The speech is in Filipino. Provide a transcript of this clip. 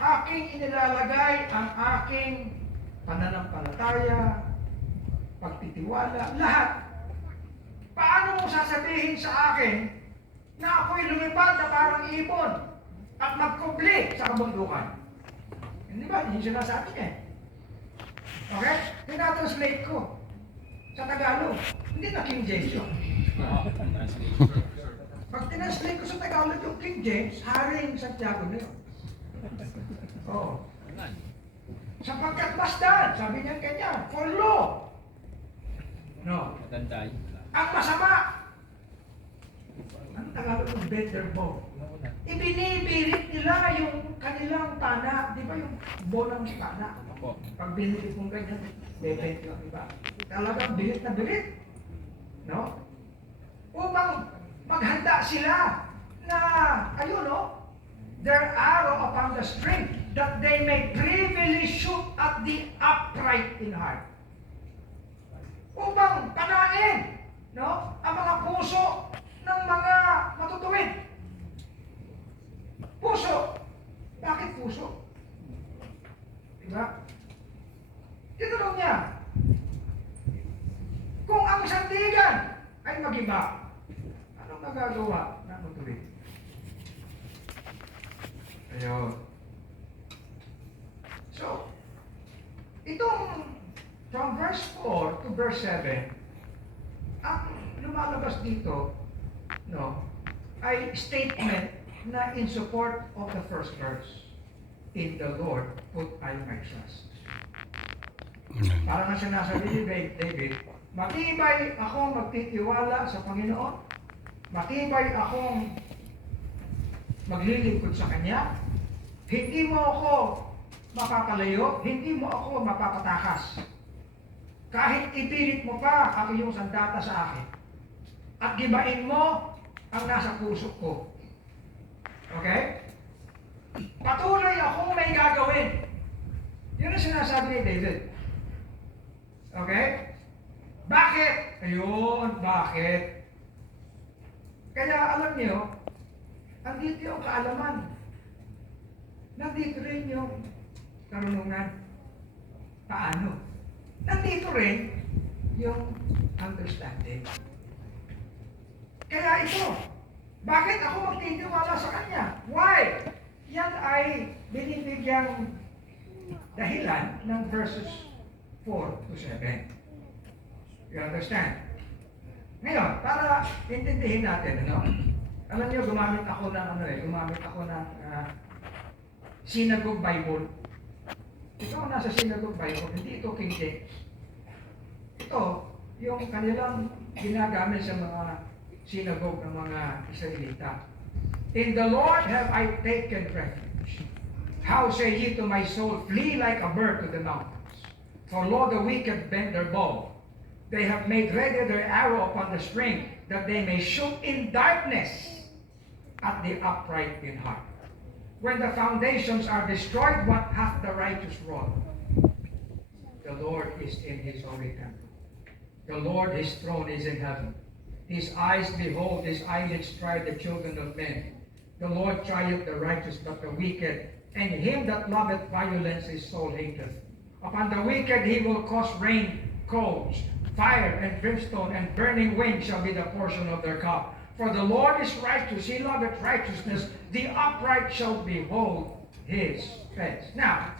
aking inilalagay ang aking pananampalataya, pagtitiwala, lahat. Paano mo sasabihin sa akin na ako'y lumipad na parang ibon at magkubli sa kabundukan? Hindi ba? Hindi siya nasabi niya. Okay? Tinatranslate ko sa Tagalog. Hindi na King James yun. Pag tinanslate ko sa Tagalog yung King James, Haring Santiago na yun. Oo. Sapagkat basdan, sabi niya kanya, for law. No. Ang masama. Ang Tagalog ng better bow. Ibinibirit nila yung kanilang pana. Di ba yung bolang pana? Pag binili kong ganyan, bebent yung iba. Talagang bilit na bilit. No? Upang maghanda sila na, ayun no, their arrow upon the string, that they may privily shoot at the upright in heart. Upang panain, no, ang mga puso ng mga matutuwid. Puso. Bakit puso? Diba? Tinanong niya, kung ang sandigan ay mag-iba, anong magagawa ng matuwid? Ayun. So, itong from verse 4 to verse 7, ang lumalabas dito, no, ay statement na in support of the first verse. In the Lord put I my trust. Parang nga sinasabi ni David, matibay akong magtitiwala sa Panginoon, matibay akong maglilingkod sa Kanya, hindi mo ako mapapalayo, hindi mo ako mapapatakas. Kahit ipilit mo pa ang iyong sandata sa akin, at gibain mo ang nasa puso ko. Okay? Patuloy akong may gagawin. Yun ang sinasabi ni David. Okay? Bakit? Ayun, bakit? Kaya alam niyo, andito yung kaalaman. Nandito rin yung karunungan. Paano? Nandito rin yung understanding. Kaya ito, bakit ako magtitiwala sa Kanya? Why? Yan ay binibigyang dahilan ng verses 4 to 7. You understand? Ngayon, para intindihin natin, ano? Alam niyo, gumamit ako ng Synagogue Bible. Ito ang nasa Synagogue Bible, hindi ito King James. Ito, yung kanilang ginagamit sa mga synagogue ng mga Israelita. In the Lord have I taken refuge. How say ye to my soul, flee like a bird to the mountains? For lo, the wicked bend their bow. They have made ready their arrow upon the string, that they may shoot in darkness at the upright in heart. When the foundations are destroyed, what hath the righteous wrought? The Lord is in his holy temple. The Lord, his throne is in heaven. His eyes behold, his eyelids try the children of men. The Lord trieth the righteous, but the wicked, and him that loveth violence his soul hateth. Upon the wicked he will cause rain, coals, fire, and brimstone, and burning wind shall be the portion of their cup. For the Lord is righteous, he loveth righteousness, the upright shall behold his face. Now,